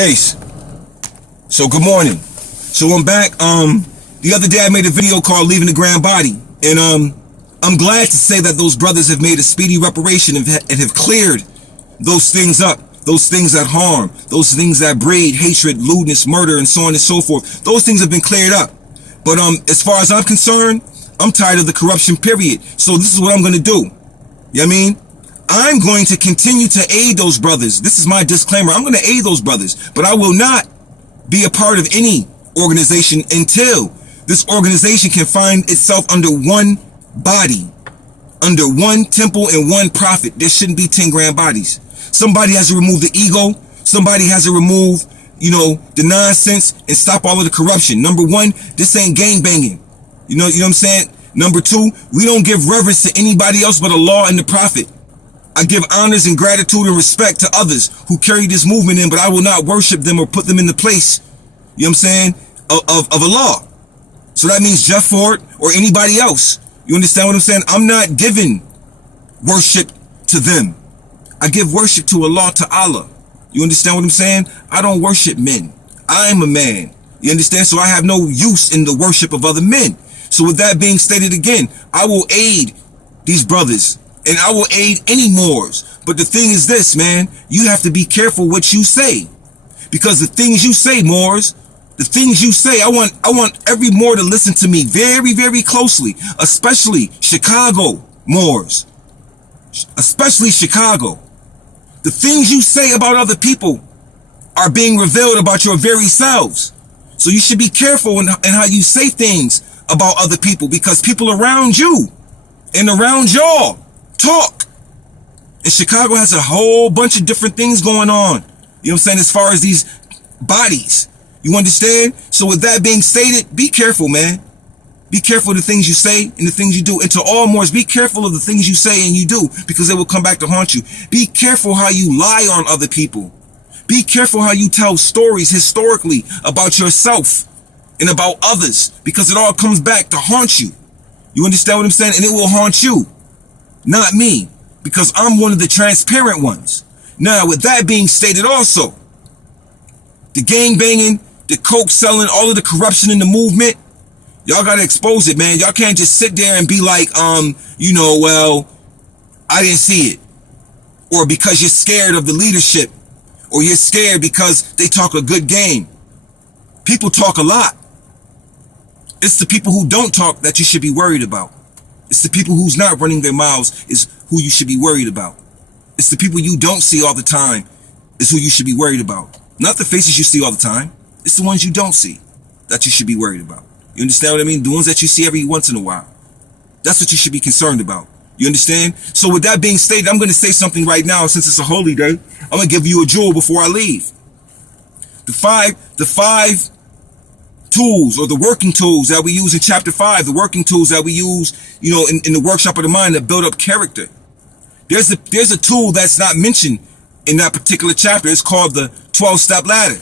Peace. So good morning. So I'm back. The other day I made a video called Leaving the Grand Body. And I'm glad to say that those brothers have made a speedy reparation and have cleared those things up. Those things that harm, those things that breed hatred, lewdness, murder, and so on and so forth. Those things have been cleared up. But as far as I'm concerned, I'm tired of the corruption, period. So this is what I'm going to do. You know what I mean? I'm going to continue to aid those brothers. This is my disclaimer. I'm going to aid those brothers, but I will not be a part of any organization until this organization can find itself under one body, under one temple and one prophet. There shouldn't be 10 grand bodies. Somebody has to remove the ego. Somebody has to remove, the nonsense and stop all of the corruption. Number one, this ain't gang banging. You know what I'm saying? Number two, we don't give reverence to anybody else but Allah and the prophet. I give honors and gratitude and respect to others who carry this movement in, but I will not worship them or put them in the place, you know what I'm saying, of Allah. So that means Jeff Ford or anybody else. You understand what I'm saying? I'm not giving worship to them. I give worship to Allah, to Allah. You understand what I'm saying? I don't worship men. I am a man. You understand? So I have no use in the worship of other men. So with that being stated again, I will aid these brothers and I will aid any Moors. But the thing is this, man, you have to be careful what you say, because the things you say, Moors, the things you say, I want every Moor to listen to me very, very closely, especially Chicago Moors, especially Chicago. The things you say about other people are being revealed about your very selves. So you should be careful in how you say things about other people, because people around you and around y'all talk. And Chicago has a whole bunch of different things going on. You know what I'm saying? As far as these bodies, you understand? So with that being stated, be careful, man. Be careful of the things you say and the things you do. And to all Moors, be careful of the things you say and you do, because they will come back to haunt you. Be careful how you lie on other people. Be careful how you tell stories historically about yourself and about others, because it all comes back to haunt you. You understand what I'm saying? And it will haunt you, not me, because I'm one of the transparent ones. Now, with that being stated also, the gang banging, the coke selling, all of the corruption in the movement, y'all gotta expose it, man. Y'all can't just sit there and be like, well, I didn't see it. Or because you're scared of the leadership. Or you're scared because they talk a good game. People talk a lot. It's the people who don't talk that you should be worried about. It's the people who's not running their mouths is who you should be worried about. It's the people you don't see all the time is who you should be worried about. Not the faces you see all the time. It's the ones you don't see that you should be worried about. You understand what I mean? The ones that you see every once in a while. That's what you should be concerned about. You understand? So with that being stated, I'm going to say something right now, since it's a holy day. I'm going to give you a jewel before I leave. The five tools, or the working tools that we use in chapter 5, the working tools that we use, in the workshop of the mind that build up character. There's a tool that's not mentioned in that particular chapter. It's called the 12-step ladder.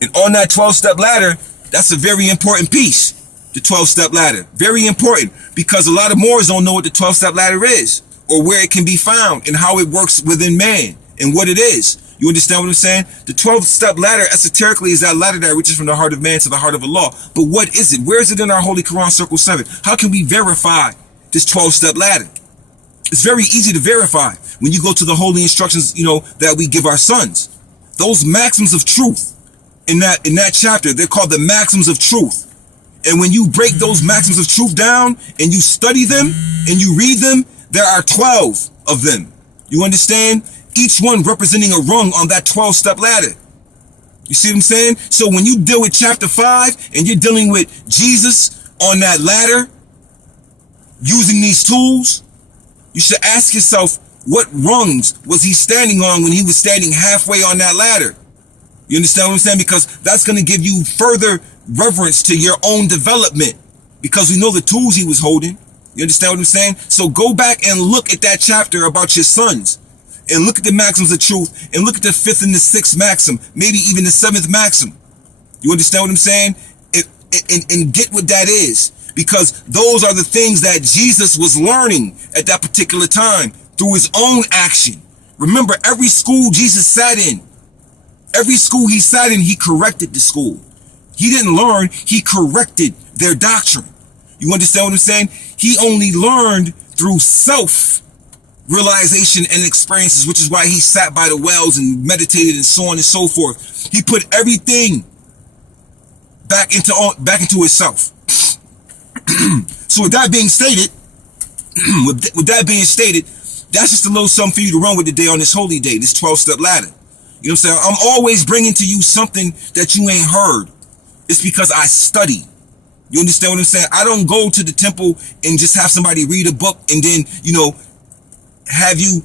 And on that 12-step ladder, that's a very important piece. The 12-step ladder. Very important, because a lot of Moors don't know what the 12-step ladder is, or where it can be found, and how it works within man, and what it is. You understand what I'm saying? The 12-step ladder, esoterically, is that ladder that reaches from the heart of man to the heart of Allah. But what is it? Where is it in our Holy Quran, Circle 7? How can we verify this 12-step ladder? It's very easy to verify when you go to the holy instructions, that we give our sons. Those maxims of truth in that chapter, they're called the maxims of truth. And when you break those maxims of truth down and you study them and you read them, there are 12 of them. You understand? Each one representing a rung on that 12-step ladder. You see what I'm saying? So when you deal with chapter 5 and you're dealing with Jesus on that ladder, using these tools, you should ask yourself, what rungs was he standing on when he was standing halfway on that ladder? You understand what I'm saying? Because that's going to give you further reverence to your own development, because we know the tools he was holding. You understand what I'm saying? So go back and look at that chapter about your sons, and look at the maxims of truth, and look at the 5th and the 6th maxim, maybe even the 7th maxim. You understand what I'm saying? And get what that is, because those are the things that Jesus was learning at that particular time through his own action. Remember, every school Jesus sat in, Every school he sat in, he corrected the school. He didn't learn, he corrected their doctrine. You understand what I'm saying? He only learned through self-realization and experiences, which is why he sat by the wells and meditated and so on and so forth. He put everything back into himself. So with that being stated, that's just a little something for you to run with today on this holy day, this 12-step ladder. You know what I'm saying? I'm always bringing to you something that you ain't heard. It's because I study. You understand what I'm saying? I don't go to the temple and just have somebody read a book and then, have you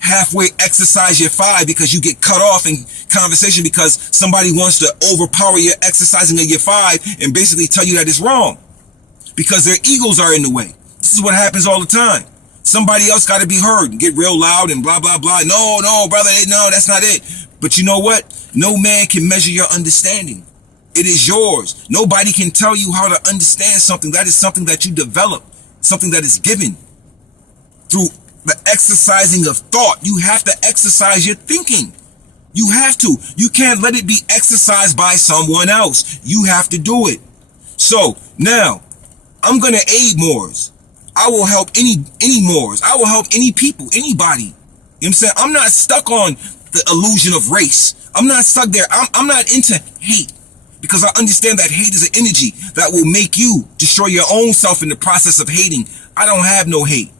halfway exercise your 5 because you get cut off in conversation because somebody wants to overpower your exercising of your 5 and basically tell you that it's wrong because their egos are in the way. This is what happens all the time. Somebody else got to be heard and get real loud and blah, blah, blah. No, brother, no, that's not it. But you know what? No man can measure your understanding. It is yours. Nobody can tell you how to understand something. That is something that you develop, something that is given through the exercising of thought. You have to exercise your thinking. You have to. You can't let it be exercised by someone else. You have to do it. So now I'm going to aid Moors. I will help any Moors. I will help any people, anybody. You know what I'm saying? I'm not stuck on the illusion of race. I'm not stuck there. I'm not into hate because I understand that hate is an energy that will make you destroy your own self in the process of hating. I don't have no hate.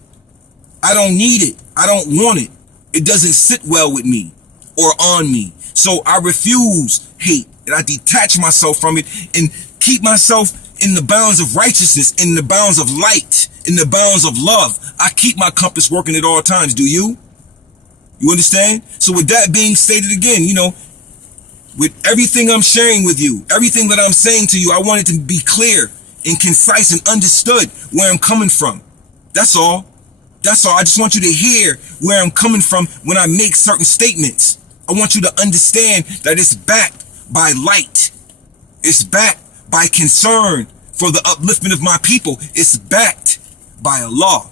I don't need it. I don't want it. It doesn't sit well with me or on me. So I refuse hate and I detach myself from it and keep myself in the bounds of righteousness, in the bounds of light, in the bounds of love. I keep my compass working at all times. Do you? You understand? So with that being stated again, with everything I'm sharing with you, everything that I'm saying to you, I want it to be clear and concise and understood where I'm coming from. That's all. That's all. I just want you to hear where I'm coming from when I make certain statements. I want you to understand that it's backed by light. It's backed by concern for the upliftment of my people. It's backed by Allah.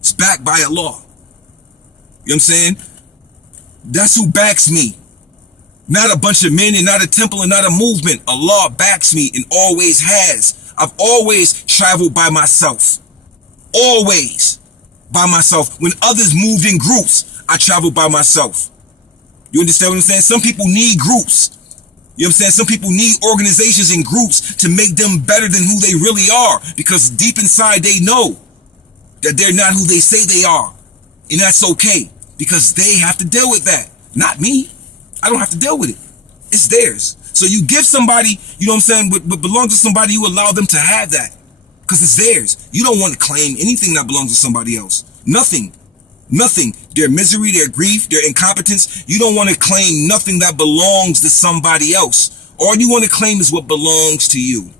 It's backed by Allah. You know what I'm saying? That's who backs me. Not a bunch of men and not a temple and not a movement. Allah backs me and always has. I've always traveled by myself. Always by myself. When others moved in groups, I traveled by myself. You understand what I'm saying? Some people need groups. You know what I'm saying? Some people need organizations and groups to make them better than who they really are. Because deep inside they know that they're not who they say they are. And that's okay. Because they have to deal with that. Not me. I don't have to deal with it. It's theirs. So you give somebody, you know what I'm saying, what belongs to somebody, you allow them to have that. Because it's theirs. You don't want to claim anything that belongs to somebody else. Nothing. Nothing. Their misery, their grief, their incompetence. You don't want to claim nothing that belongs to somebody else. All you want to claim is what belongs to you.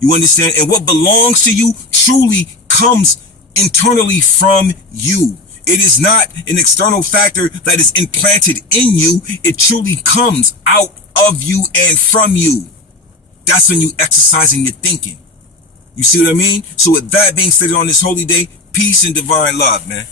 You understand? And what belongs to you truly comes internally from you. It is not an external factor that is implanted in you. It truly comes out of you and from you. That's when you exercising your thinking. You see what I mean? So with that being stated on this holy day, peace and divine love, man.